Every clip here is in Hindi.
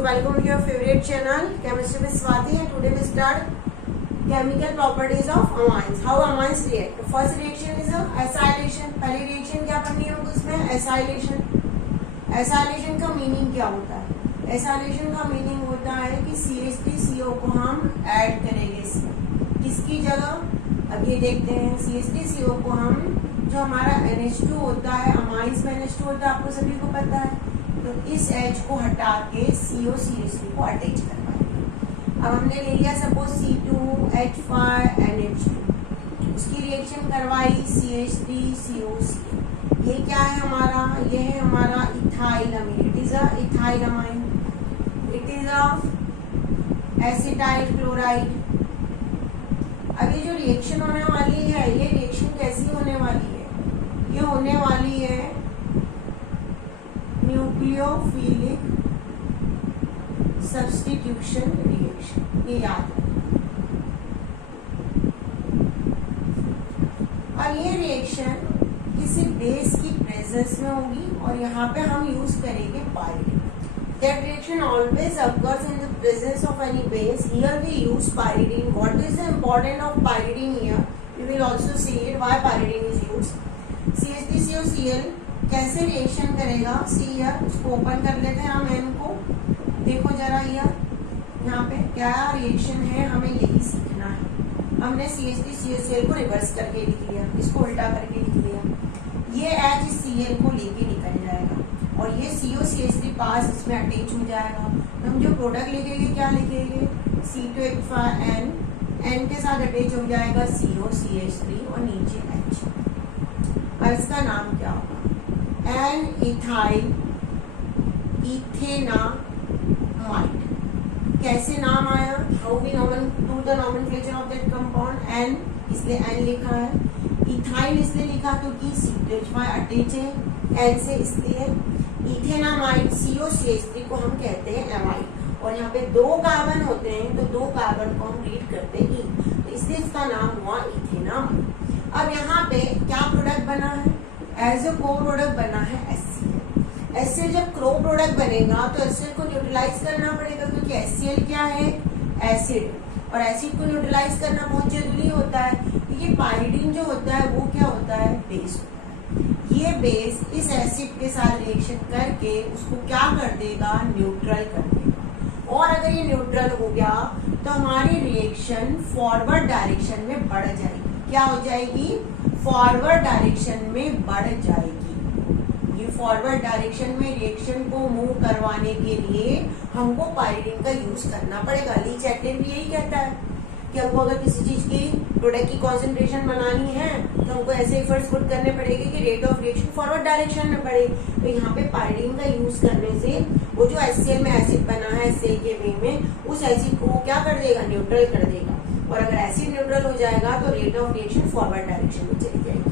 So welcome to your favorite channel Chemistry with Swati, and today we start chemical properties of amines. How amines react? The first reaction is acylation. पहली reaction क्या पढ़नी है हमको उसमें? acylation. acylation का meaning क्या होता है? acylation का meaning होता है कि CH3CO को हम ऐड करेंगे इसमें किसकी जगह? अब ये देखते हैं CH3CO को हम जो हमारा NH2 होता है, अमाइंस में NH2 होता है, आपको सभी को पता है, तो इस H को हटा के COCH3 को अटैच करवाएंगे। अब हमने ले लिया सपोज C2H5NH2, उसकी रिएक्शन करवाई CH3COCl। ये क्या है हमारा? ये है हमारा ethyl amine. It is a ethyl amine. It is a acetyl chloride. अब ये जो रिएक्शन होने वाली है, ये रिएक्शन कैसी होने वाली है? ये होने वाली है न्यूक्लियोफिलिक सब्स्टिट्यूशन रिएक्शन, ये याद रखना। और ये रिएक्शन किसी बेस की प्रेजेंस में होगी और यहाँ पे हम यूज करेंगे pyridine. That reaction always occurs in the presence of any base. Here we use pyridine. What is the importance of pyridine here? We will also see it why pyridine is used. CH3COCl कैसे रिएक्शन करेगा? सी यार उसको ओपन कर लेते हैं हम एन को। देखो जरा यहाँ पे क्या रिएक्शन है, हमें यही सीखना है। हमने CH3COCl को रिवर्स करके लिख लिया, इसको उल्टा करके लिख लिया। ये HCl को लेके निकल जाएगा और ये COCH3 पास इसमें अटैच हो जाएगा। तो हम जो प्रोडक्ट लिखेंगे क्या लिखेंगे? C2H5N, N के साथ अटैच हो जाएगा COCH3 और नीचे H। और इसका नाम क्या होगा? N ethyl ethanamide. कैसे नाम आया? How we do the nomenclature of that compound? N, इसलिए एन लिखा है। इथाइल इसलिए लिखा क्योंकि C2H5 अटैच है एन से, इसलिए। इथेनामाइड COCH3 को हम कहते हैं एमाइड, और यहाँ पे दो कार्बन होते हैं तो दो कार्बन को हम रीड करते हैं, तो इसलिए इसका नाम हुआ इथेनामाइड। अब यहाँ पे क्या प्रोडक्ट बना है? एज ए को प्रोडक्ट बना है HCl। HCl जब क्रो प्रोडक्ट बनेगा तो HCl को न्यूट्रलाइज करना पड़ेगा, क्योंकि HCl क्या है? एसिड, और एसिड को न्यूट्रलाइज करना बहुत जरूरी होता है। ये पायरीडीन जो होता है वो क्या होता है? बेस होता है। ये बेस इस एसिड के साथ रिएक्शन करके उसको क्या कर देगा? न्यूट्रल कर देगा। और अगर ये न्यूट्रल हो गया तो हमारी रिएक्शन फॉरवर्ड डायरेक्शन में बढ़ जाएगी। क्या हो जाएगी? फॉरवर्ड डायरेक्शन में बढ़ जाएगी। ये फॉरवर्ड डायरेक्शन में रिएक्शन को मूव करवाने के लिए हमको पायरीडीन का यूज करना पड़ेगा। ली चैटलिन भी यही कहता है कि हमको अगर किसी चीज की प्रोडक्ट की कॉन्सेंट्रेशन बनानी है तो हमको ऐसे एफर्ट्स पुट करने पड़ेंगे कि rate of reaction forward direction में बढ़े। तो यहाँ पे पायरीडीन का यूज करने से वो जो HCl में एसिड बना है HCl के वे में, उस एसिड को क्या कर देगा? न्यूट्रल कर देगा। और अगर एसिड न्यूट्रल हो जाएगा तो rate of reaction forward direction में चली जाएगी।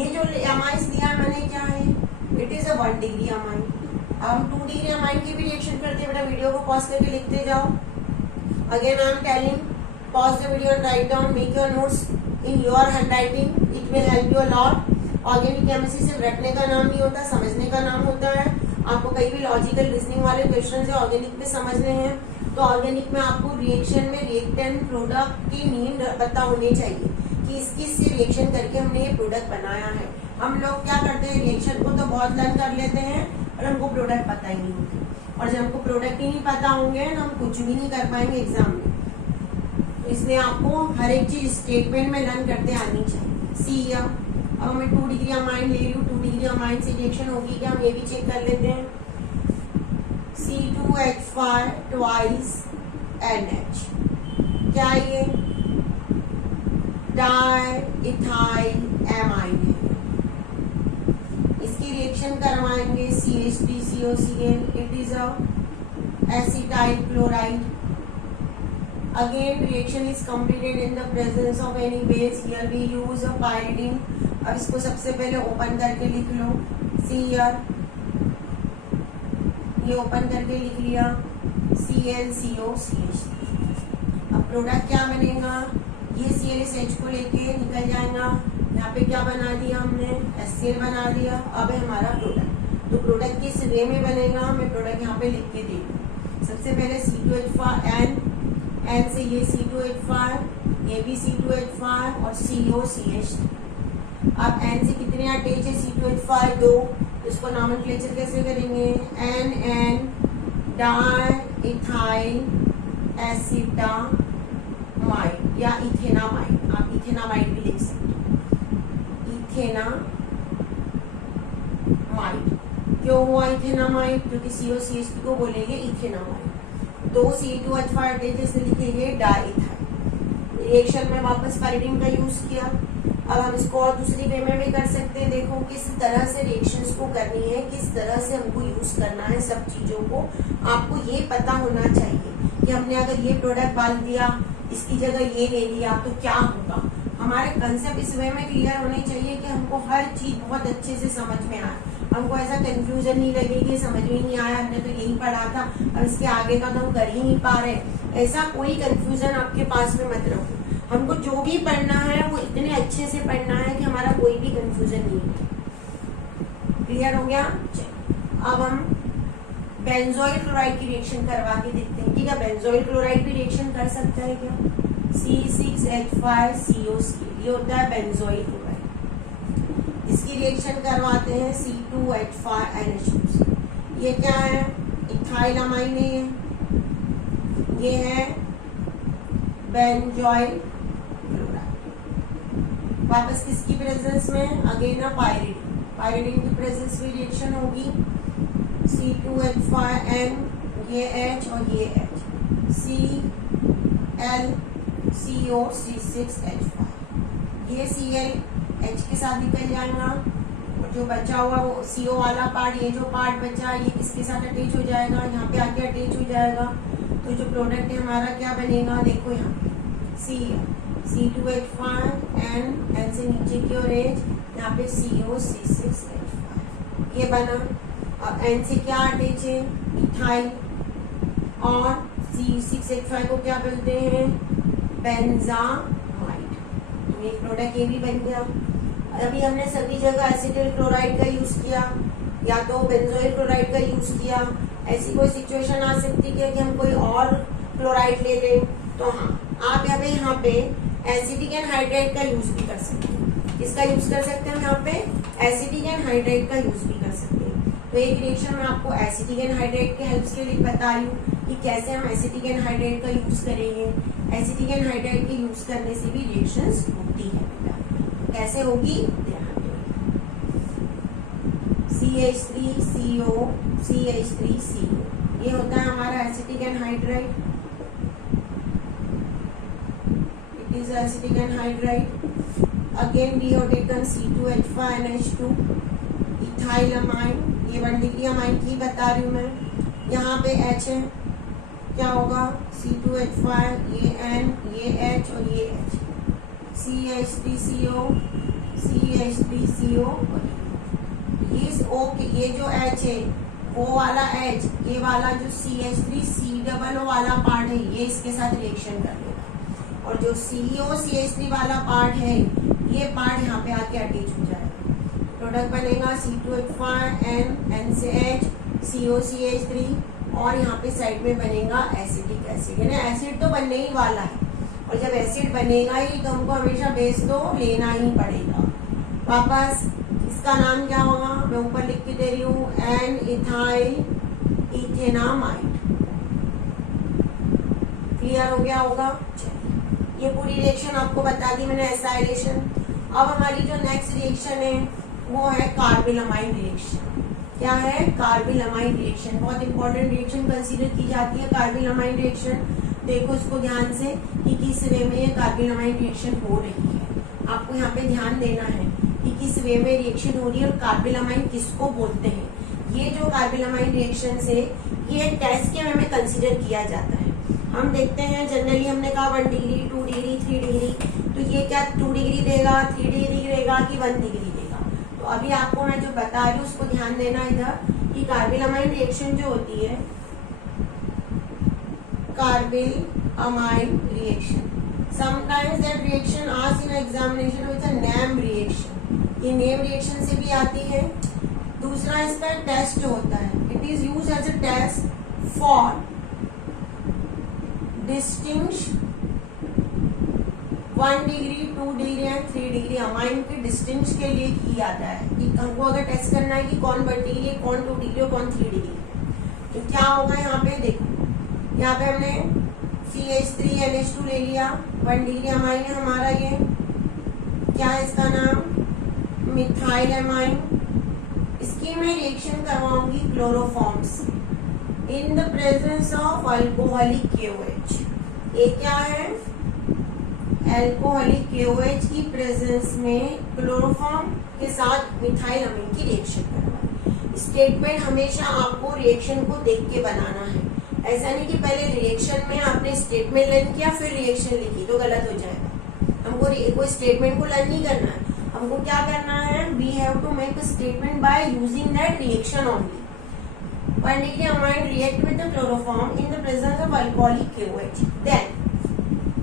ये जो अमाइंस दिया मैंने क्या है? It is a 1 degree amine. अब हम 2 डिग्री अमाइन की भी रिएक्शन करते हैं। बेटा वीडियो को पॉज करके लिखते जाओ। Again I am telling, pause the video and write down, make your notes in your handwriting, it will help you a lot. Organic chemistry सिर्फ रटने का नाम नहीं होता, समझने का नाम होता है। आपको कई भी लॉजिकल रीजनिंग वाले क्वेश्चन है ऑर्गेनिक में समझने हैं, तो ऑर्गेनिक में आपको रिएक्शन में रिएक्टेंट प्रोडक्ट की नीड पता होनी चाहिए कि इससे रिएक्शन करके हमने ये प्रोडक्ट बनाया है। हम लोग क्या करते हैं? रिएक्शन को तो बहुत लर्न कर लेते हैं और हमको प्रोडक्ट पता ही नहीं होती, और जब हमको प्रोडक्ट ही नहीं पता होंगे तो हम कुछ भी नहीं कर पाएंगे एग्जाम में। इसलिए आपको हर एक चीज स्टेटमेंट में लर्न करते आनी चाहिए। सी या अब मैं 2 डिग्री अमाइन ले रही हूँ, 2 डिग्री अमाइन से रिएक्शन होगी क्या? हम ये भी चेक कर लेते हैं। C2H5 twice NH, क्या ये? डाई इथाइल एमाइन है। इसकी रिएक्शन करवाएंगे CH3COCl। It is a acetyl chloride. Again reaction is completed in the presence of any base. Here we use a pyridine. अब इसको सबसे पहले ओपन करके लिख लो। सी यार ये ओपन करके लिख लिया ClCOCH। अब प्रोडक्ट क्या बनेगा? ये Cl इस H को लेके निकल जाएगा। यहाँ पे क्या बना दिया हमने? HCl बना दिया। अब है हमारा प्रोडक्ट। तो प्रोडक्ट किस वे में बनेगा? मैं प्रोडक्ट यहाँ पे लिख के दे दूँ। सबसे पहले C2H5 N से ये C2H5, ये भी C2H5 और COCH। अब N से कितने अटैच है C2H5 2, इसको नॉमेनक्लेचर कैसे करेंगे NN डाइइथाइल एसिटामाइड या इथेनामाइड, आप इथेनामाइड भी लिख सकते हो। इथेनामाइड क्यों हुआ इथेनामाइड? क्योंकि COCH को बोलेंगे इथेनामाइड। दो C2H5 अटैच लिखेंगे डाइइथाइल। रिएक्शन में वापस पाइरीडीन का यूज किया। अब हम इसको और दूसरी वे में भी कर सकते हैं। देखो किस तरह से रिएक्शंस को करनी है, किस तरह से हमको यूज करना है, सब चीजों को आपको ये पता होना चाहिए कि हमने अगर ये प्रोडक्ट डाल दिया, इसकी जगह ये ले लिया तो क्या होगा। हमारे कंसेप्ट इस वे में क्लियर होने चाहिए कि हमको हर चीज बहुत अच्छे से समझ में आए, हमको ऐसा कंफ्यूजन नहीं लगे कि समझ में नहीं आया, हमने तो यही पढ़ा था और इसके आगे का तो हम कर ही नहीं पा रहे। ऐसा कोई कंफ्यूजन आपके पास में मत रखो। हमको जो भी पढ़ना है वो इतने अच्छे से पढ़ना है कि हमारा कोई भी कंफ्यूजन नहीं है। क्लियर हो गया? अब हम बेंजोइल क्लोराइड की रिएक्शन करवा के देखते हैं कि क्या बेंजोइल क्लोराइड भी रिएक्शन कर सकता है क्या। C6H5COC ये होता है बेंजोइल क्लोराइड। इसकी रिएक्शन करवाते हैं C2H5NH2। ये क्या है? इथाइलामाइन है, ये है बेंजोइल क्लोराइड। वापस किसकी प्रेजेंस में? Again pyridine. पाइरीडीन की प्रेजेंस में रिएक्शन होगी C2H5N, ये H और ये H, ClCO6H5। ये Cl H के साथ निकल जाएगा और जो बचा हुआ वो CO वाला पार्ट, ये जो पार्ट बचा ये किसके साथ अटैच हो जाएगा? यहाँ पे आके अटैच हो जाएगा। तो जो प्रोडक्ट है हमारा क्या बनेगा? देखो यहाँ C2H5N, N से नीचे की ओर H, यहाँ पे COC6H5 ये बना। अब N से क्या अटैच है? इथाइल। और C6H5 को क्या बोलते हैं? बेंजामाइड। ये प्रोडक्ट ये भी बन गया। अभी हमने सभी जगह एसिटिल क्लोराइड का यूज किया या तो बेंजोइल क्लोराइड का यूज किया। ऐसी कोई सिचुएशन आ सकती है कि हम कोई और क्लोराइड ले लें, तो हाँ आप यहाँ पे एसिटिक एनहाइड्राइड का यूज भी कर सकते हैं। किसका यूज कर सकते हैं हम यहाँ पे? एसिटिक एनहाइड्राइड का यूज भी कर सकते हैं। तो एक रिएक्शन में आपको एसिटिक एनहाइड्राइड के हेल्प के लिए बता रही हूँ कि कैसे हम एसिटिक एनहाइड्राइड का यूज करेंगे। एसिटिक एनहाइड्राइड के यूज करने से भी रिएक्शंस होती है। तो कैसे होगी? CH3CO CH3CO ये होता है हमारा acetic anhydride. It is acetic anhydride. Again we have taken C2H5NH2 ethylamine. ये 1 डिग्री अमाइन की बता रही हूँ मैं। यहाँ पे H है, क्या होगा? C2H5, ये N, ये H और ये H, CH3CO CH3CO और ये O के ये जो H है वो वाला H, ये वाला जो CH3COO वाला पार्ट है ये इसके साथ रिएक्शन कर देगा और जो COCH3 वाला पार्ट है ये पार्ट यहाँ पे आके अटैच हो जाएगा। प्रोडक्ट बनेगा C2H5N, N से H, COCH3 और यहाँ पे साइड में बनेगा एसिटिक एसिड। यानी एसिड तो बनने ही वाला है और जब एसिड बनेगा ही तो हमको हमेशा बेस तो लेना ही पड़ेगा। वापस इसका नाम क्या होगा? मैं ऊपर लिख के दे रही हूँ N इथाइल इथेनामाइड। क्लियर हो गया होगा? ये पूरी रिएक्शन आपको बता दी मैंने एसाइलेशन। अब हमारी जो नेक्स्ट रिएक्शन है वो है कार्बिलमाइन रिएक्शन। क्या है? Carbylamine reaction. बहुत इंपॉर्टेंट रिएक्शन कंसीडर की जाती है कार्बिलमाइन रिएक्शन। देखो इसको ध्यान से कि किस वे में ये कार्बिलमाइन रिएक्शन हो रही है। आपको यहाँ पे ध्यान देना है कि किस वे में रिएक्शन हो रही है और कार्बिलमाइन किसको बोलते हैं। ये जो कार्बिलमाइन रिएक्शन है ये टेस्ट के वे में कंसीडर किया जाता है। हम देखते हैं जनरली हमने कहा 1 डिग्री 2 डिग्री 3 डिग्री, तो ये क्या 2 डिग्री देगा, 3 डिग्री देगा कि 1 डिग्री देगा। तो अभी आपको मैं जो बता रही हूँ उसको ध्यान देना इधर कि कार्बिलमाइन रिएक्शन जो होती है, carbylamine reaction, sometimes that reaction asked in examination with a name reaction. ये नेम रिएक्शन से भी आती है। दूसरा इसका टेस्ट जो होता है, it is used as a test for distinguish 1 degree 2 degree and 3 degree amine के डिस्टिंग्विश के लिए की जाता है कि हमको अगर टेस्ट करना है कि कौन 1 डिग्री है, कौन 2 डिग्री और कौन 3 डिग्री, तो क्या होगा यहाँ पे देखो, यहाँ पे हमने CH3NH2 ले लिया, 1 डिग्री अमाइन है हमारा, ये क्या है इसका नाम, मिथाइल एमाइन। इसकी मैं रिएक्शन करवाऊंगी chloroforms in the presence of alcoholic KOH। ये क्या है, अल्कोहलिक KOH की प्रेजेंस में क्लोरोफॉर्म के साथ मिथाइल अमीन की रिएक्शन करवाएं। स्टेटमेंट हमेशा आपको रिएक्शन को देख के बनाना है, ऐसा नहीं कि पहले रिएक्शन में आपने स्टेटमेंट लर्न किया फिर रिएक्शन लिखी तो गलत हो जाएगा। हमको कोई स्टेटमेंट को लर्न नहीं करना है, हमको क्या करना है, we have to make a statement by using that reaction only. 1 degree amine react with the chloroform in the presence of alcoholic KOH। Then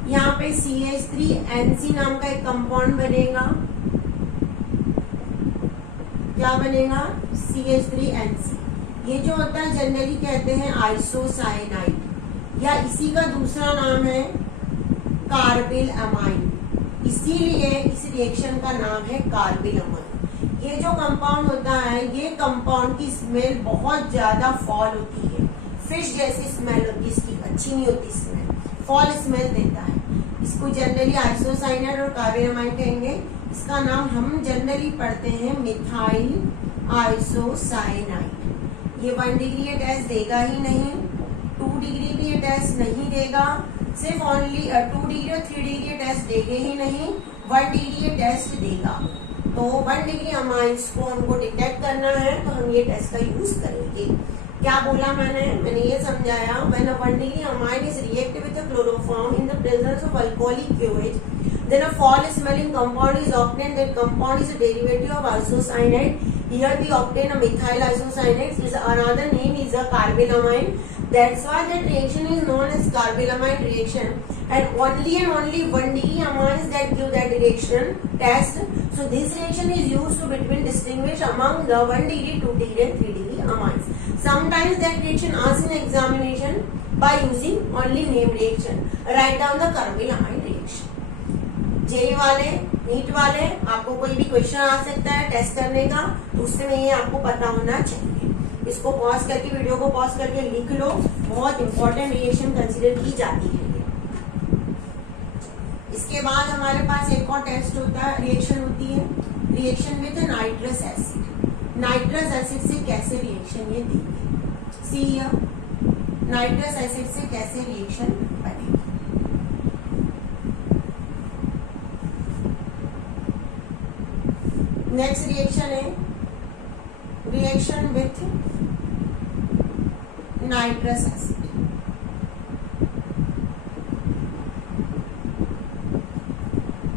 यहाँ पे CH3NC नाम का एक कंपाउंड बनेगा, क्या बनेगा, CH3NC। ये जो होता है जनरली कहते हैं आइसोसाइनाइड, या इसी का दूसरा नाम है कार्बिल अमाइन, इसीलिए इस रिएक्शन का नाम है कार्बिल अमाइन। ये जो कंपाउंड होता है, ये कंपाउंड की स्मेल बहुत ज्यादा फॉल होती है, फिश जैसी स्मेल होती है इसकी, अच्छी नहीं होती स्मेल, फॉल स्मेल देता है। इसको जनरली आइसोसाइनाइड और कार्बिल अमाइन कहेंगे। इसका नाम हम जनरली पढ़ते हैं मिथाइल आइसोसाइनाइड। ये 1 डिग्री ये टेस्ट देगा ही नहीं, 2 डिग्री भी ये टेस्ट नहीं देगा, सिर्फ ओनली 2 डिग्री और 3 डिग्री टेस्ट देंगे ही नहीं, 1 डिग्री ये टेस्ट देगा। तो 1 डिग्री अमाइंस को हमको डिटेक्ट करना है तो हम ये टेस्ट का यूज करेंगे। क्या बोला मैंने ये समझाया, when a 1 degree amine is react with the chloroform in the presence of alcoholic KOH, then a foul smelling compound is obtained. That compound is a derivative of isocyanide. Here we obtain a methyl isocyanate. Is another name is a carbylamine. That's why that reaction is known as carbylamine reaction. And only 1 degree amines that give that reaction test. So this reaction is used to between distinguish among the 1 degree, 2 degree and 3 degree amines. Sometimes that reaction asks in examination by using only name reaction. Write down the carbylamine reaction. JEE वाले, नीट वाले, आपको कोई भी क्वेश्चन आ सकता है टेस्ट करने का, तो उससे में ये आपको पता होना चाहिए। इसको पॉज करके, वीडियो को पॉज करके लिख लो, बहुत इंपॉर्टेंट रिएक्शन कंसीडर की जाती है। इसके बाद हमारे पास एक और टेस्ट होता है, रिएक्शन होती है, reaction with nitrous acid. Nitrous acid से कैसे रिएक्शन ये देंगे, सी हियर, नाइट्रस एसिड से कैसे रिएक्शन बनेगी। नेक्स्ट रिएक्शन है रिएक्शन विथ नाइट्रस एसिड।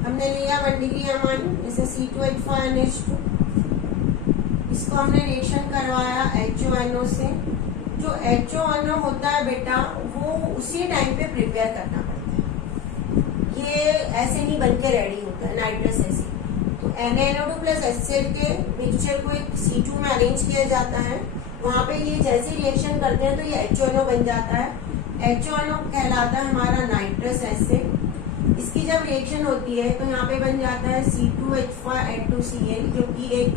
हमने लिया 1 डिग्री अमाइन, जैसे C2H5NH2, इसको हमने रिएक्शन करवाया HONO से। जो HONO होता है बेटा, वो उसी टाइम पे प्रिपेयर करना पड़ता है, ये ऐसे नहीं बनके रेडी होता है नाइट्रस एसिड। तो NaNO2 प्लस HCl के मिक्सचर को एक C2 में अरेंज किया जाता है, वहां पे ये जैसे रिएक्शन करते हैं तो ये HONO बन जाता है। HONO कहलाता है हमारा नाइट्रस एसिड। इसकी जब रिएक्शन होती है तो यहाँ पे बन जाता है C2H5N2Cl, जो कि एक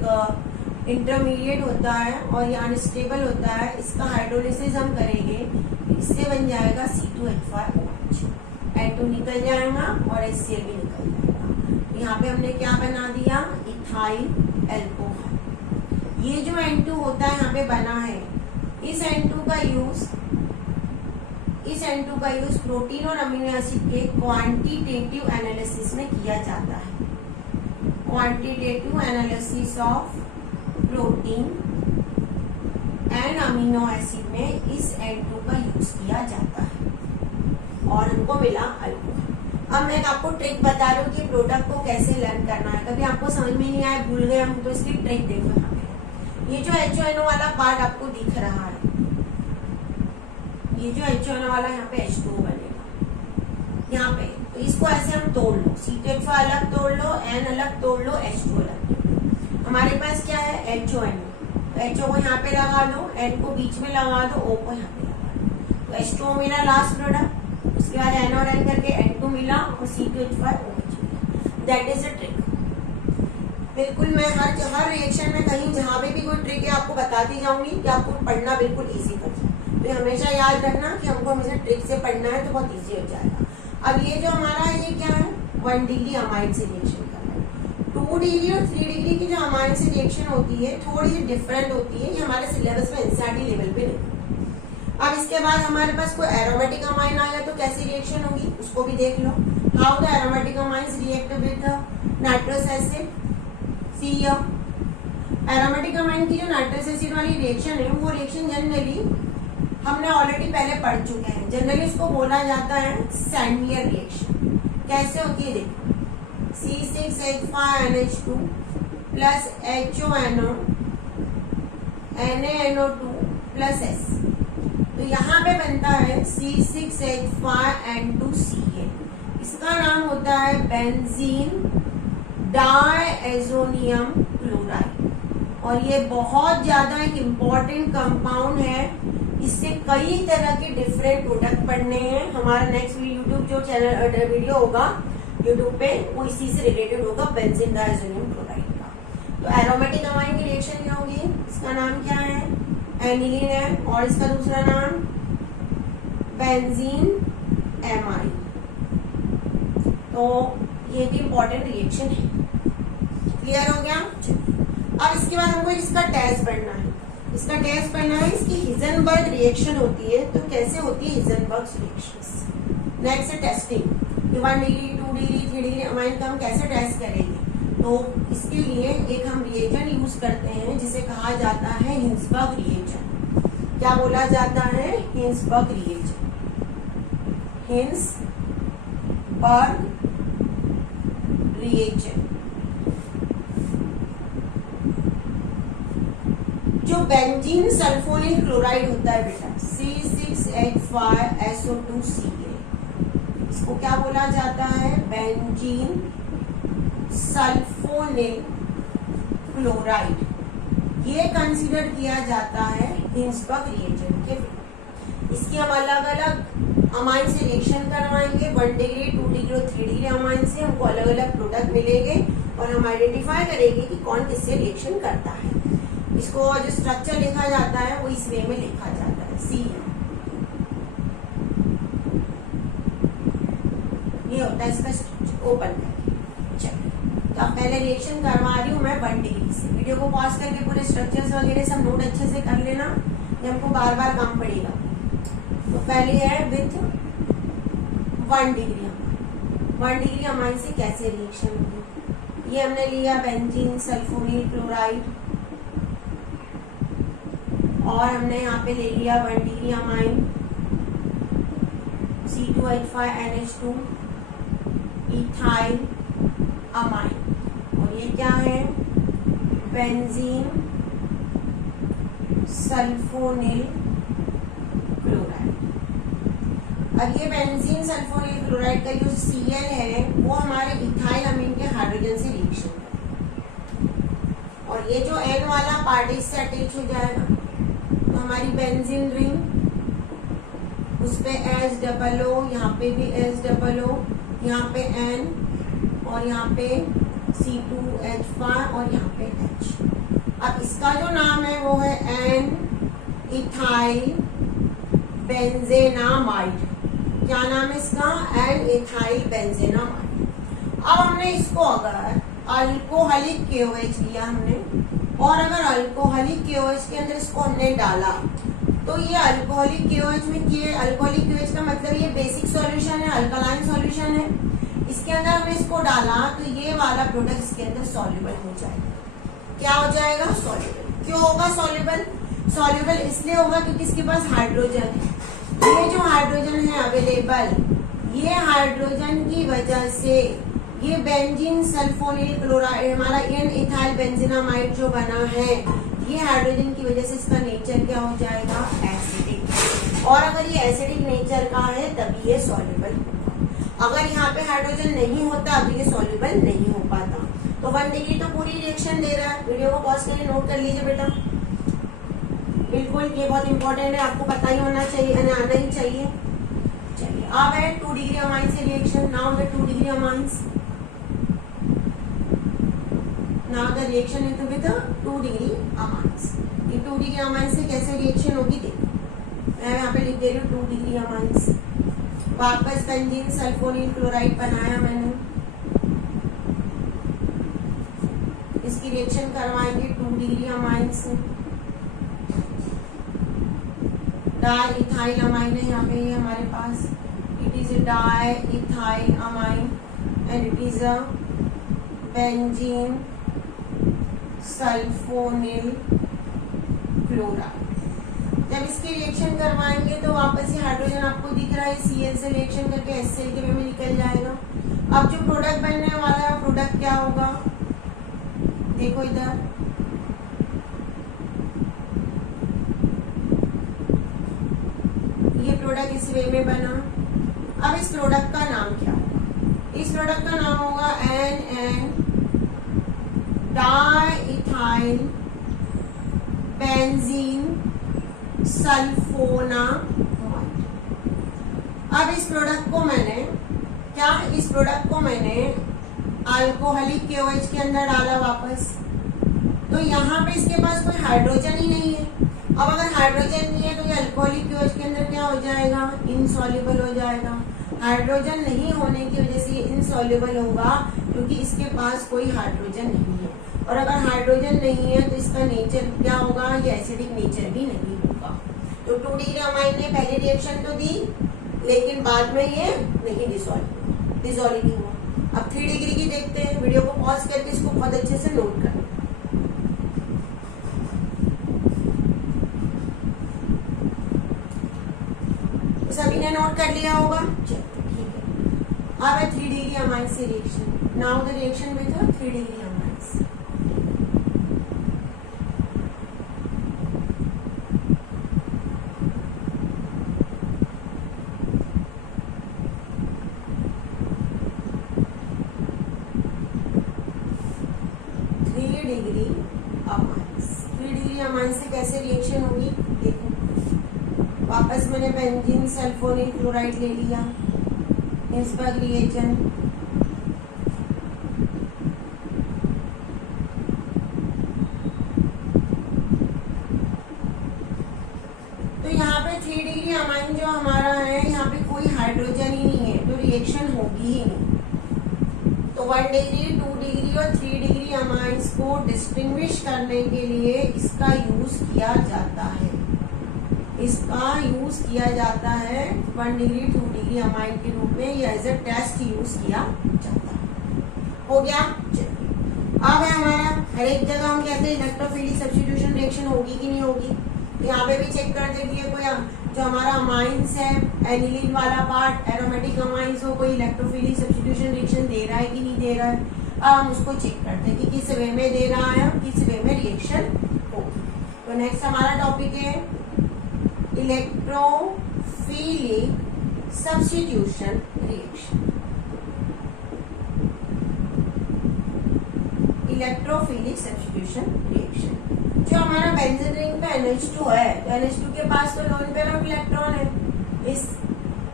इंटरमीडिएट होता है और ये अनस्टेबल होता है। इसका हाइड्रोलिसिस हम करेंगे, इससे बन जाएगा C2H5OH, N2 निकल जाएगा और HCl भी निकल जाएगा। यहाँ पे हमने क्या बना दिया, इथाइल एल्कोहल। ये जो N2 होता है यहाँ पे बना है, इस N2 का यूज प्रोटीन और अमीनो एसिड के क्वांटिटेटिव एनालिसिस में किया जाता है। Quantitative analysis of protein and amino acid में इस N2 का यूज किया जाता है और हमको मिला अल्कोहल। अब मैं आपको ट्रिक बता रही हूँ कि प्रोडक्ट को कैसे लर्न करना है। कभी आपको समझ में नहीं आया, भूल गए हम, तो इसकी ट्रिक देखो। यहाँ पे ये जो HONO वाला पार्ट आपको दिख रहा है, ये जो HONO वाला यहाँ पे H2O बनेगा यहाँ पे, तो इसको ऐसे हम तोड़ लो, C2H5 अलग तोड़ लो, N अलग तोड़ लो, H2O अलग तोड़ लो। हमारे पास क्या है, HONO, HO को यहाँ पे लगा दो, N को बीच में लगा दो, O को यहाँ पे लगा दो, तो H2O मेरा लास्ट प्रोडक्ट। उसके बाद N और N करके N2 मिला और C2H5OH। That is the trick. बिल्कुल मैं हर रिएक्शन में कहीं जहां पे भी कोई ट्रिक है आपको बताती जाऊंगी कि आपको पढ़ना बिल्कुल इजी कर जाए। तो हमेशा याद रखना कि हमको हमेशा ट्रिक से पढ़ना है तो बहुत इजी हो जाएगा। अब ये जो हमारा है ये क्या है, 1 डिग्री अमाइन से रिएक्शन कर रहा है। 2 डिग्री और 3 डिग्री की जो अमाइन से रिएक्शन होती है थोड़ी सी डिफरेंट होती है, ये हमारे सिलेबस में एनसीईआरटी लेवल पे नहीं। अब इसके बाद हमारे पास कोई एरोमेटिक अमाइन आ गया तो कैसी रिएक्शन होगी उसको भी देख लो। How the aromatic amines react with nitrous acid. See aromatic amine की जो नाइट्रस एसिड वाली रिएक्शन है वो रिएक्शन जनरली हमने ऑलरेडी पहले पढ़ चुके हैं। जनरली इसको बोला जाता है सैंडवियर रिएक्शन। कैसे होती है देखो, C6H5NH2 plus HONO NaNO2 plus S। तो यहाँ पे बनता है C6H5N2Ca। इसका नाम होता है बेंजीन डायएज़ोनियम क्लोराइड और ये बहुत ज्यादा एक इम्पॉर्टेंट कंपाउंड है। इससे कई तरह के डिफरेंट प्रोडक्ट पढ़ने हैं। हमारा नेक्स्ट यूट्यूब जो चैनल वीडियो होगा यूट्यूब पे वो इसी से रिलेटेड होगा, बेंजीन डायएज़ोनियम क्लोराइड का। तो एरोमेटिक अमाइन की रिएक्शन क्या होगी, इसका नाम क्या है, एनिलीन है और इसका दूसरा नाम बेंजीन एमाइन। तो ये भी इम्पोर्टेंट रिएक्शन है। क्लियर हो गया। अब इसके बाद हमको इसका टेस्ट पढ़ना है। इसका टेस्ट पढ़ना है, इसकी हिजनबर्ग रिएक्शन होती है तो कैसे होती है हिजनबर्ग रिएक्शन। नेक्स्ट है testing. 1 degree 2 degree 3 degree amine का हम कैसे टेस्ट करेंगे। तो इसके लिए एक हम रिएजेंट यूज करते हैं जिसे कहा जाता है हिंसबर्ग रिएजेंट। क्या बोला जाता है, हिंसबर्ग रिएजेंट। Hinsberg reagent. जो बेंजीन सल्फोनिल क्लोराइड होता है बेटा C6H5SO2Ca, इसको क्या बोला जाता है, बेंजीन सल्फोनिल क्लोराइड। ये कंसीडर किया जाता है हिंसबर्ग रिएजेंट के। इसकी हम अलग अलग अमाइन से रिएक्शन करवाएंगे। 1 डिग्री 2 डिग्री और 3 डिग्री अमाइन से हमको अलग अलग प्रोडक्ट मिलेंगे और हम आइडेंटिफाई करेंगे कि कौन किससे रिएक्शन करता है। इसको जो स्ट्रक्चर लिखा जाता है वो इस वे में लिखा जाता है। सी ये होता है इसका स्ट्रक्चर। ओपन करके चलिए, तो अब पहले रिएक्शन करवा रही हूँ मैं 1 डिग्री से। वीडियो को पॉज करके पूरे स्ट्रक्चर्स वगैरह सब नोट अच्छे से कर लेना, ये हमको बार बार काम पड़ेगा। तो पहले है विथ 1 डिग्री। 1 डिग्री अमाइन से कैसे रिएक्शन होगी, ये हमने लिया बेंजीन सल्फोनिल क्लोराइड और हमने यहाँ पे ले लिया 1 degree amine C2H5NH2 ethyl amine और ये क्या है, बेंजीन सल्फोनिल क्लोराइड। अब ये बेंजीन सल्फोनिल क्लोराइड का जो Cl है वो हमारे इथाइल अमीन के हाइड्रोजन से रिएक्शन करेगा और ये जो N वाला पार्ट इससे अटैच हो जाएगा। तो हमारी बेंजीन रिंग उस पे H+O, यहाँ पे भी H+O, यहाँ पे N और यहाँ पे C2H5 और यहाँ पे H। अब इसका जो नाम है वो है N इथाइल बेंजेनामाइड। क्या नाम है इसका, N इथाइल बेंजेनामाइड। अब हमने इसको अगर अल्कोहलिक KOH लिया हमने और अगर अल्कोहलिक KOH के अंदर इसको हमने डाला तो ये अल्कोहलिक KOH में अल्कोहलिक KOH का मतलब ये बेसिक सॉल्यूशन है, अल्कलाइन सॉल्यूशन है। इसके अंदर हमने इसको डाला तो ये वाला प्रोडक्ट इसके अंदर सॉल्युबल हो जाएगा। क्या हो जाएगा, सॉल्युबल। क्यों होगा सॉल्युबल, सॉल्युबल इसलिए होगा क्योंकि इसके पास हाइड्रोजन है। ये जो हाइड्रोजन है अवेलेबल, ये हाइड्रोजन की वजह से ये बेंजीन सल्फोनिल क्लोराइड हमारा N इथाइल बेंजीनामाइड जो बना है, ये हाइड्रोजन की वजह से इसका नेचर क्या हो जाएगा, एसिडिक। और अगर ये एसिडिक नेचर का है तभी ये सॉल्युबल होगा। अगर यहाँ पे हाइड्रोजन नहीं होता तो ये सॉल्युबल नहीं हो पाता। तो 1 डिग्री तो पूरी रिएक्शन दे रहा है। वीडियो को पॉज करके नोट कर लीजिए बेटा, बिल्कुल ये बहुत इंपॉर्टेंट है, आपको पता ही होना चाहिए, आना ही चाहिए। चलिए अब है 2 डिग्री अमाइन से reaction. Now the 2 degree amines. Now the reaction is with 2 degree amines. ये 2 डिग्री अमाइंस से कैसे रिएक्शन होगी देखो. मैं यहाँ पे लिख दे रही हूँ 2 डिग्री अमाइंस. वापस बेंजीन सल्फोनिल क्लोराइड बनाया मैंने. इसकी रिएक्शन करवाएंगे 2 डिग्री अमाइन से. डाई इथाइल अमाइन है यहाँ पे ये हमारे पास. It is diethyl amine and it is a benzene sulfonyl chloride. जब इसकी रिएक्शन करवाएंगे तो वापस ये हाइड्रोजन आपको दिख रहा है Cl से रिएक्शन करके HCl के वे में निकल जाएगा. अब जो प्रोडक्ट बनने वाला है प्रोडक्ट क्या होगा देखो इधर. ये प्रोडक्ट इस वे में बना. अब इस प्रोडक्ट का नाम क्या होगा. इस प्रोडक्ट का नाम होगा NN डाइइथाइल बेंजीन सल्फोनामाइड. अब इस प्रोडक्ट को मैंने अल्कोहलिक KOH के अंदर डाला वापस. तो यहाँ पे इसके पास कोई हाइड्रोजन ही नहीं है. अब अगर हाइड्रोजन नहीं है तो ये अल्कोहलिक KOH के अंदर क्या हो जाएगा, इनसॉल्युबल हो जाएगा. हाइड्रोजन नहीं होने की वजह से ये इनसॉल्युबल होगा क्योंकि इसके पास कोई हाइड्रोजन नहीं है. और अगर हाइड्रोजन नहीं है तो इसका नेचर क्या होगा, ये एसिडिक नेचर भी नहीं होगा. तो 2 डिग्री अमाइन ने पहले रिएक्शन तो दी लेकिन बाद में ये नहीं डिसॉल्व हुआ. अब 3 डिग्री की देखते हैं. वीडियो को पॉज करके इसको बहुत अच्छे से नोट करना. सभी ने नोट कर लिया होगा. चलो ठीक है. अब है 3 डिग्री अमाइन से reaction. Now the reaction with 3 degree amines. से कैसे रिएक्शन होगी देखो. वापस मैंने बेंजीन सल्फोनिल क्लोराइड ले लिया. Hinsberg reagent. तो यहाँ पे 3 डिग्री अमाइन जो हमारा है यहाँ पे कोई हाइड्रोजन ही नहीं है तो रिएक्शन होगी ही नहीं. तो 1 डिग्री 2 डिग्री और 3 डिग्री अमाइंस को डिस्टिंग्विश करने के लिए इसका यूज किया जाता है. 1 डिग्री 2 डिग्री अमाइन के रूप में ये एज ए टेस्ट यूज किया जाता है. हो गया. अब है हमारा हर एक जगह हम कहते हैं इलेक्ट्रोफिलिक सब्स्टिट्यूशन रिएक्शन होगी कि नहीं होगी. तो यहाँ पे भी चेक कर देखिए कोई जो हमारा अमाइंस है एनिलीन वाला पार्ट एरोमेटिक अमाइंस हो कोई इलेक्ट्रोफिलिक सब्स्टिट्यूशन रिएक्शन दे रहा है कि नहीं दे रहा है. अब हम उसको चेक करते हैं कि किस वे में दे रहा है और किस वे में रिएक्शन होगी. तो नेक्स्ट हमारा टॉपिक है electrophilic substitution reaction. Electrophilic substitution reaction. जो हमारा बेंजीन रिंग पे NH2 है तो NH2 के पास तो लोन पेयर ऑफ इलेक्ट्रॉन है.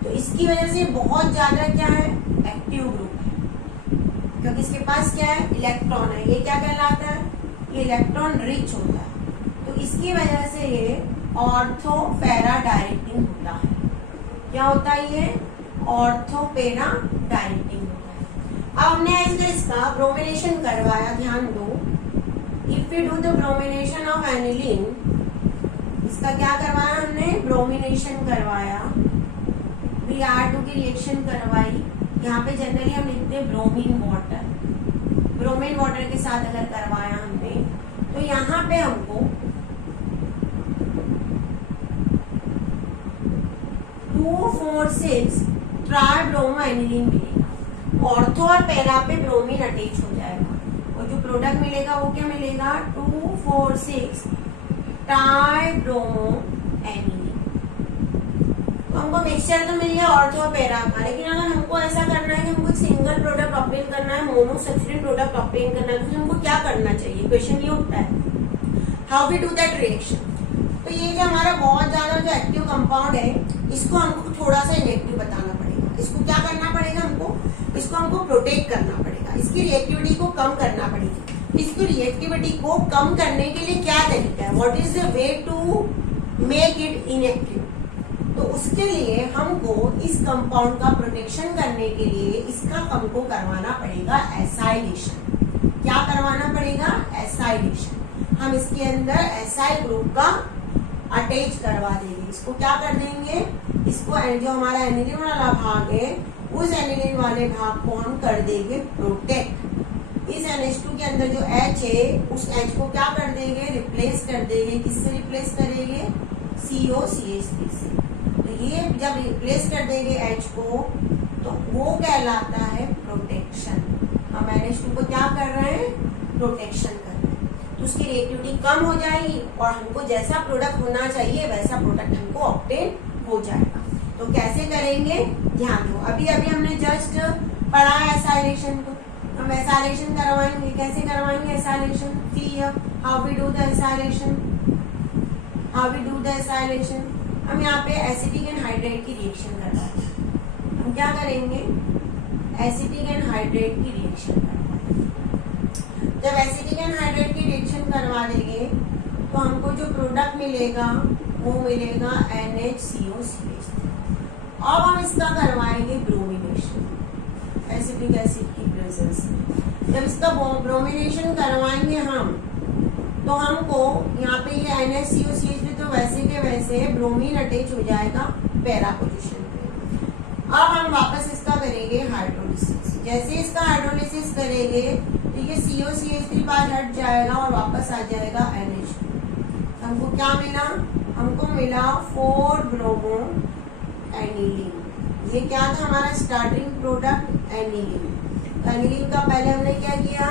तो इसकी वजह से बहुत ज्यादा क्या है एक्टिव ग्रुप है क्योंकि इसके पास क्या है इलेक्ट्रॉन है. ये क्या कहलाता है, ये इलेक्ट्रॉन रिच होता है. तो इसकी वजह से ये ऑर्थो पैरा डायरेक्टिंग होता है. क्या होता है ये ऑर्थो पैरा डायरेक्टिंग होता है. अब हमने इसका ब्रोमिनेशन करवाया. ध्यान दो. If you do the bromination of aniline, इसका क्या करवाया हमने ब्रोमिनेशन करवाया. Br2 की रिएक्शन करवाई. यहाँ पे जनरली हम लिखते हैं ब्रोमीन वाटर. ब्रोमीन वाटर के साथ अगर करवाया हमने तो यहाँ पे हमको 2,4,6 ट्राइब्रोमो एनिलीन मिलेगा. ऑर्थो और पैरा पे ब्रोमीन अटैच हो जाएगा और जो प्रोडक्ट मिलेगा वो क्या मिलेगा 2,4,6 ट्राइब्रोमो एनिलीन. तो हमको मिक्सचर तो मिल गया ऑर्थो और पैरा का. लेकिन अगर हमको ऐसा करना है कि हमको सिंगल प्रोडक्ट ऑब्टेन करना है, मोनो सब्स्टिट्यूट प्रोडक्ट ऑब्टेन करना है, तो हमको क्या करना चाहिए. क्वेश्चन ये उठता है how we do that reaction. तो ये जो हमारा बहुत ज्यादा जो एक्टिव कंपाउंड है इसको हमको थोड़ा सा इनएक्टिव बताना पड़ेगा. प्रोटेक्ट करना पड़ेगा, इसकी रिएक्टिविटी को कम करना पड़ेगी। इसकी रिएक्टिविटी को कम करने के लिए क्या तरीका है, what is the way to make it inactive. तो उसके लिए हमको इस कंपाउंड का प्रोटेक्शन करने के लिए इसका हमको करवाना पड़ेगा एसाइलेशन। क्या करवाना पड़ेगा, एसाइलेशन। हम इसके अंदर एसाइल ग्रुप का अटैच करवा देंगे। इसको क्या कर देंगे, इसको जो हमारा एनिलीन वाला भाग है उस एनिलीन वाले भाग को हम कर देंगे प्रोटेक्ट। इस NH2 के अंदर जो H है उस H को क्या कर देंगे, रिप्लेस कर देंगे। किससे रिप्लेस करेंगे, COCH3 से। तो ये जब रिप्लेस कर देंगे H को तो वो कहलाता है प्रोटेक्शन। हम NH2 को क्या कर रहे हैं, प्रोटेक्शन कर रहे हैं। तो उसकी रिएक्टिविटी कम हो जाएगी और हमको जैसा प्रोडक्ट होना चाहिए वैसा प्रोडक्ट हमको ऑब्टेन हो जाएगा। तो कैसे करेंगे, ध्यान दो। अभी अभी हमने जस्ट पढ़ा है एसाइलेशन को। हम एसाइलेशन करवाएंगे, कैसे करवाएंगे acylation, how we do the acylation, how we do the acylation. हम यहाँ पे एसिटिक एंड हाइड्रेट की रिएक्शन करवाएंगे। हम क्या करेंगे, एसिटिक एंड हाइड्रेट की रिएक्शन करवाएंगे। जब एसिटिक एंड हाइड्रेट की रिएक्शन करवा देंगे तो हमको जो प्रोडक्ट मिलेगा वो मिलेगा NHCOCH3। अब हम इसका करवाएंगे ब्रोमिनेशन एसिटिक एसिड की प्रेजेंस में। जब इसका ब्रोमिनेशन करवाएंगे हम तो हमको यहाँ पे ये NHCOCH3 तो वैसे के वैसे ब्रोमीन अटैच हो जाएगा पैरा पोजीशन पे। अब हम वापस इसका करेंगे हाइड्रोलिसिस। जैसे इसका हाइड्रोलिसिस करेंगे तो ये COCH3 पास हट जाएगा और वापस आ जाएगा NH2। हमको क्या मिला, हमको मिला 4 ब्रोमो एनिलीन। ये क्या था हमारा स्टार्टिंग प्रोडक्ट एनिलीन। एनिलीन का पहले हमने क्या किया,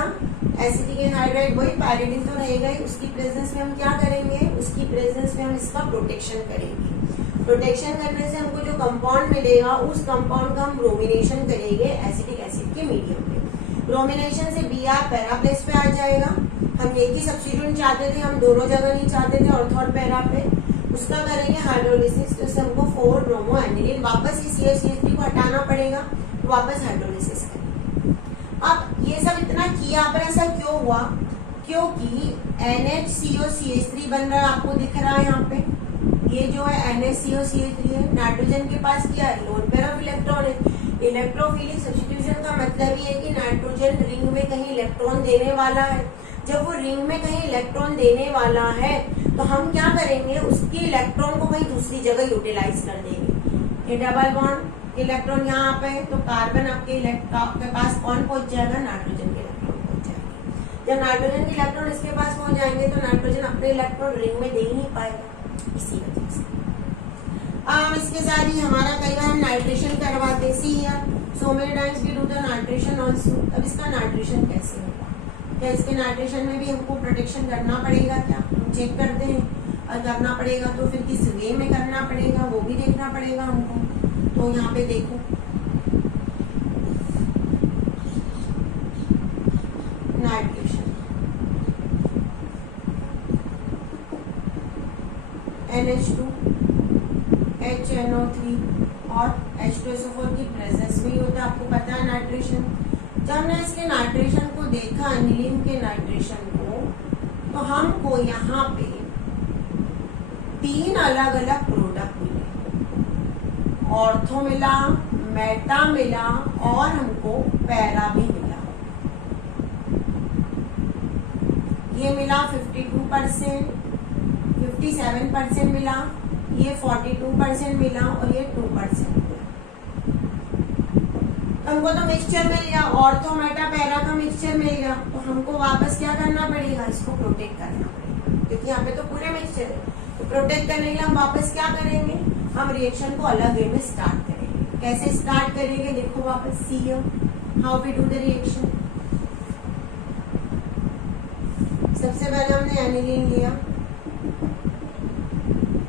एसिटिक एंड हाइड्रेट, वही पैरिडीन तो रहेगा ही, उसकी प्रेजेंस में हम क्या करेंगे, उसकी प्रेजेंस में हम इसका प्रोटेक्शन करेंगे। प्रोटेक्शन करने से हमको जो कंपाउंड मिलेगा उस कंपाउंड का हम ब्रोमिनेशन करेंगे एसिटिक एसिड के मीडियम में। ब्रोमिनेशन से Br पैरा प्लेस पे आ जाएगा। हम एक ही सब्स्टिट्यूएंट चाहते थे, हम दोनों जगह नहीं चाहते थे, ऑर्थो और पैरा पे। उसका करेंगे हाइड्रोलिसिस, तो इससे हमको 4 ब्रोमो एनिलीन, वापस इस COCH3 को हटाना पड़ेगा, वापस हाइड्रोलिसिस करेंगे। अब ये सब इतना किया पर ऐसा क्यों हुआ, क्योंकि NHCOCH3 बन रहा है, आपको दिख रहा है यहाँ पे। ये जो है NHCOCH3 है, नाइट्रोजन के पास क्या है, लोन पेयर ऑफ इलेक्ट्रॉन है। इलेक्ट्रोफिलिक सब्स्टिट्यूशन का मतलब ये है कि नाइट्रोजन रिंग में कहीं इलेक्ट्रॉन देने वाला है। जब वो रिंग में कहीं इलेक्ट्रॉन देने वाला है तो हम क्या करेंगे, उसकी इलेक्ट्रॉन को कहीं दूसरी जगह यूटिलाइज कर देंगे। ये डबल बॉन्ड इलेक्ट्रॉन यहाँ पे, तो कार्बन आपके पास कौन पहुंच जाएगा, नाइट्रोजन के इलेक्ट्रॉन पहुंच जाएंगे। जब नाइट्रोजन के इलेक्ट्रॉन इसके पास पहुंच जाएंगे तो नाइट्रोजन अपने इलेक्ट्रॉन रिंग में दे ही नहीं पाएगा, इसी वजह से। अब इसके साथ ही हमारा कई बार हम नाइट्रेशन करवाते, see so many times we do the nitration also. अब इसका नाइट्रेशन कैसे होगा, क्या इसके नाइट्रेशन में भी हमको प्रोटेक्शन करना पड़ेगा, क्या हम चेक करते हैं। और करना पड़ेगा तो फिर किस वे में करना पड़ेगा वो भी देखना पड़ेगा हमको। तो यहाँ पे देखो, नाइट्रेशन NH2 HNO3 और H2SO4 की प्रेजेंस में ही होता है, आपको पता है नाइट्रेशन। जब हमने इसके नाइट्रेशन को देखा, एनिलीन के नाइट्रेशन को, तो हमको यहाँ पे 3 अलग अलग प्रोडक्ट मिले। ऑर्थो मिला, मेटा मिला और हमको पैरा भी मिला। ये मिला 52%, 57% मिला, ये 42% मिला और ये 2% मिला। हमको तो मिक्सचर मिल गया, ऑर्थो मेटा पैरा का मिक्सचर मिल गया। तो हमको वापस क्या करना पड़ेगा, इसको प्रोटेक्ट करना पड़ेगा, क्योंकि यहाँ पे तो पूरे मिक्सचर है। तो प्रोटेक्ट करने के लिए हम वापस क्या करेंगे, हम रिएक्शन को अलग वे में स्टार्ट करेंगे। कैसे स्टार्ट करेंगे, देखो वापस see how we do the reaction. सबसे पहले हमने एनिलीन लिया,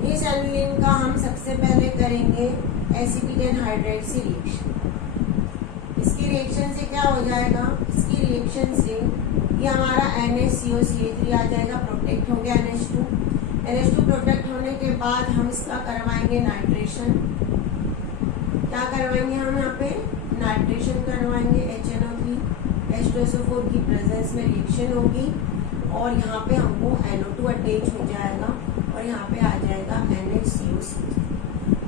इस एनिलीन का हम सबसे पहले करेंगे एसिटिक एंड हाइड्रेट से रिएक्शन। इसकी रिएक्शन से क्या हो जाएगा, इसकी रिएक्शन से ये हमारा NHCOCH3 आ जाएगा, प्रोटेक्ट हो गया NH2। NH2 प्रोटेक्ट होने के बाद हम इसका करवाएंगे नाइट्रेशन। क्या करवाएंगे हम यहाँ पे, नाइट्रेशन करवाएंगे HNO3, H2SO4 की प्रेजेंस में रिएक्शन होगी और यहाँ पे हमको NO2 अटैच हो जाएगा और यहाँ पे आ जाएगा NHCOC।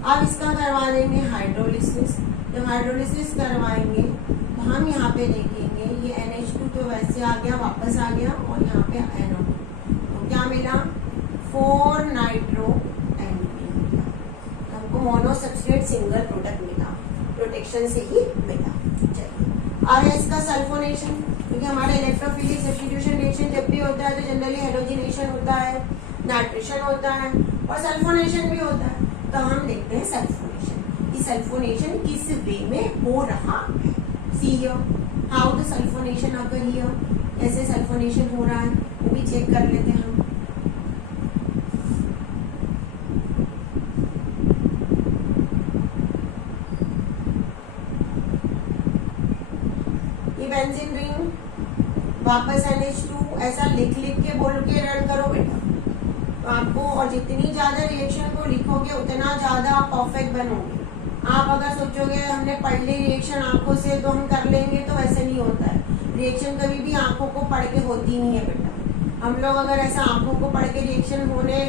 अब इसका करवा देंगे हाइड्रोलिसिस। जब हाइड्रोलिसिस करवाएंगे तो हम यहाँ पे देखेंगे ये NH2 तो वैसे आ गया, वापस आ गया और यहाँ पे NO2, तो क्या मिला 4 नाइट्रो NP मिला। तो हमको मोनोसब्स्ट्रेट सिंगल प्रोडक्ट मिला, प्रोटेक्शन से ही मिला। चलिए अब है इसका सल्फोनेशन, क्योंकि हमारा इलेक्ट्रोफिलिक सब्स्टिट्यूशन रिएक्शन जब भी होता है तो जनरली हेलोजिनेशन होता है, नाइट्रेशन होता है और सल्फोनेशन भी होता है। तो हम देखते हैं सल्फोनेशन, कि सल्फोनेशन किस वे में हो रहा है। See here how the sulphonation occur here, कैसे सल्फोनेशन हो रहा है वो भी चेक कर लेते हैं हम। ये बेंजीन रिंग, वापस NH2, ऐसा लिख के बोल के रन करो बेटा तो आपको, और जितनी ज्यादा रिएक्शन को लिखोगे उतना ज्यादा आप परफेक्ट बनोगे। आप अगर सोचोगे हमने पढ़ ली रिएक्शन आंखों से तो हम कर लेंगे, तो वैसे नहीं होता है। रिएक्शन कभी भी आंखों को पढ़ के होती नहीं है बेटा। हम लोग अगर ऐसा आंखों को पढ़ के रिएक्शन होने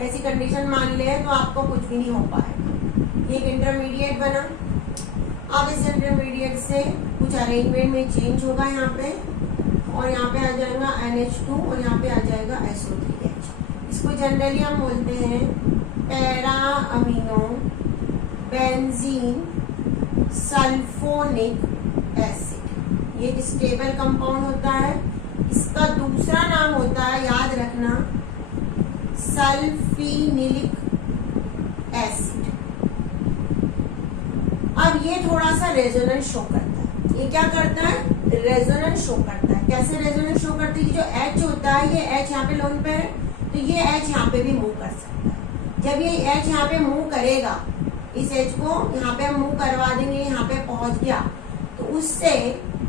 ऐसी कंडीशन मान ले तो आपको कुछ भी नहीं हो पाएगा। ये एक इंटरमीडिएट बना। अब इस इंटरमीडिएट से कुछ अरेंजमेंट में चेंज होगा यहाँ पे, और यहाँ पे आ जाएगा NH2 और यहाँ पे आ जाएगा SO3H। इसको जनरली हम बोलते हैं para amino benzene sulphonic acid. ये स्टेबल कंपाउंड होता है। इसका दूसरा नाम होता है, याद रखना, सल्फिनिलिक एसिड। अब ये थोड़ा सा रेजोनेंस शो करता है। ये क्या करता है? रेजोनेंस शो करता है। कैसे रेजोनेंस शो करती है? जो H होता है, ये H यहाँ पे लोन पे है तो ये H यहाँ पे भी मूव कर सकता है। जब ये H यहाँ पे मूव करेगा, इस H को यहाँ पे हम मूव करवा देंगे, यहाँ पे पहुंच गया तो उससे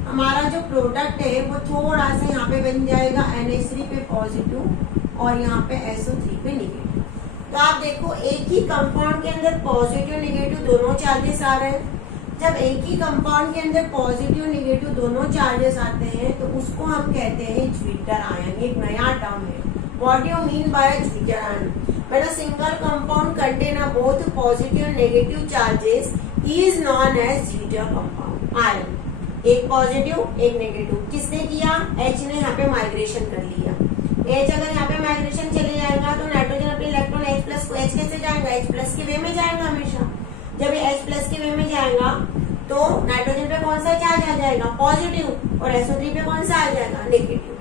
हमारा जो प्रोडक्ट है वो थोड़ा सा यहाँ पे बन जाएगा NH3 पे पॉजिटिव और यहाँ पे SO3 पे निगेटिव। तो आप देखो एक ही कंपाउंड के अंदर पॉजिटिव निगेटिव दोनों चार्जेस आ रहे हैं। जब एक ही कंपाउंड के अंदर पॉजिटिव निगेटिव दोनों चार्जेस आते हैं तो उसको हम कहते हैं ज्विटर आयन। एक नया टर्म है। What do you mean by zwitter ion? When a single compound contain both positive and negative charges is known as zwitter compound ion। एक पॉजिटिव एक नेगेटिव किसने किया? H ने यहाँ पे माइग्रेशन कर लिया। H अगर यहाँ पे माइग्रेशन चले जाएगा तो नाइट्रोजन अपने इलेक्ट्रॉन H प्लस को H कैसे जाएगा? H प्लस के वे में जाएगा हमेशा। जब ये H प्लस के वे में जाएगा तो नाइट्रोजन पे कौन सा चार्ज आ जाएगा? पॉजिटिव, और SO3 पे कौन सा आ जाएगा? नेगेटिव।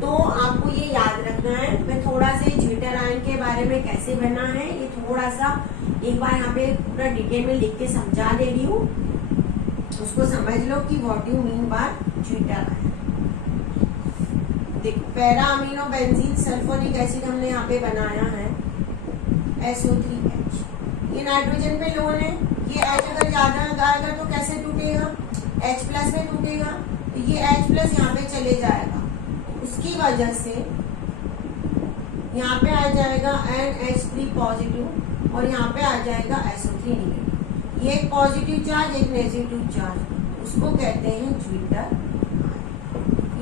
तो आपको ये याद रखना है। मैं थोड़ा सा ज्विटर आयन के बारे में कैसे बना है ये थोड़ा सा एक बार यहाँ पे पूरा डिटेल में लिख के समझा दे रही हूँ, उसको समझ लो कि what you mean by zwitter ion. देखो para amino benzene sulphonic acid हमने यहाँ पे बनाया है SO3H। ये नाइट्रोजन पे लोन है। ये H अगर ज्यादा आएगा तो कैसे टूटेगा? H प्लस में टूटेगा। तो ये H प्लस यहाँ पे चले जाएगा, उसकी वजह से यहाँ पे आ जाएगा NH3 पॉजिटिव और यहाँ पे आ जाएगा SO3 नेगेटिव। ये एक पॉजिटिव चार्ज एक नेगेटिव चार्ज, उसको कहते हैं ज्विटर।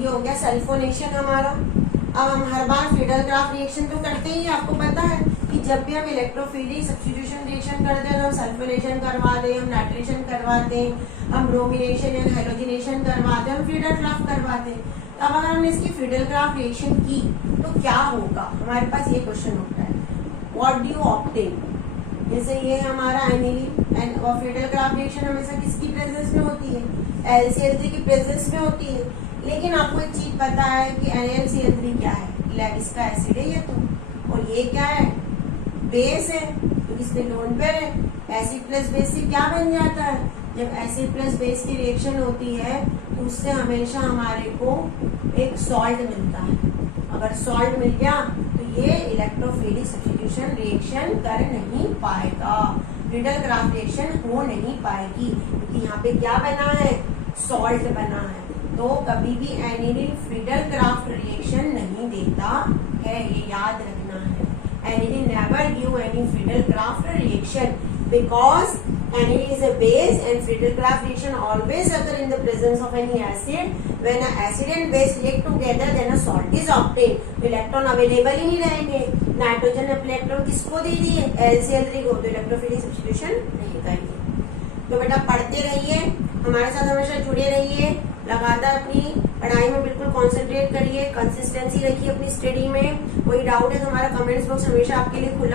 ये हो गया सल्फोनेशन हमारा। अब हम हर बार फिडेल-क्राफ्ट रिएक्शन तो करते ही, आपको पता है कि जब भी हम इलेक्ट्रोफिलिक सब्स्टिट्यूशन रिएक्शन करते हैं तो हम सल्फोनेशन करवाते हैं, हम नाइट्रेशन करवाते हैं, हम ब्रोमिनेशन या हेलोजिनेशन करवाते हैं, हम फिडेल-क्राफ्ट करवाते हैं। अब अगर हमने इसकी फिडेल-क्राफ्ट रिएक्शन की तो क्या होगा? हमारे पास ये क्वेश्चन होता है, व्हाट डू यू ऑब्टेन? जैसे ये हमारा एनिलीन और फिडेल-क्राफ्ट रिएक्शन हमेशा किसकी प्रेजेंस में होती है? LCl3 की प्रेजेंस में होती है। लेकिन आपको एक चीज पता है कि NaCl3 क्या है? लेविस का एसिड है ये तो, और ये क्या है? बेस है, तो इसमें लोन पेयर है। एसिड प्लस बेस से क्या बन जाता है? जब एसिड प्लस बेस की रिएक्शन होती है तो उससे हमेशा हमारे को एक सॉल्ट मिलता है। अगर सॉल्ट मिल गया तो ये इलेक्ट्रोफिलिक सब्स्टिट्यूशन रिएक्शन कर नहीं पाएगा, फिडेल-क्राफ्ट रिएक्शन हो नहीं पाएगी, क्योंकि यहाँ पे क्या बना है? सॉल्ट बना है। तो कभी भी एनिलीन फिडेल-क्राफ्ट रिएक्शन नहीं देता है, ये याद रखना है। Aniline never give any Fidel-craft reaction because Aniline is a base and Friedel-Crafts reaction always occur in the presence of any acid. When an acid and base react together, then a salt is obtained. तो इलेक्ट्रॉन अवेलेबल ही नहीं रहेंगे. नाइट्रोजन ने अपने इलेक्ट्रॉन किसको दे दिए? LCl3 को. तो इलेक्ट्रोफिलिक सब्स्टिट्यूशन नहीं करेंगे. तो बेटा पढ़ते रहिए, हमारे साथ हमेशा जुड़े रहिए, लगातार अपनी पढ़ाई में बिल्कुल कंसंट्रेट करिए, कंसिस्टेंसी रखिए अपनी स्टडी में. कोई डाउट है तो हमारा कमेंट्स बॉक्स हमेशा आपके लिए खुला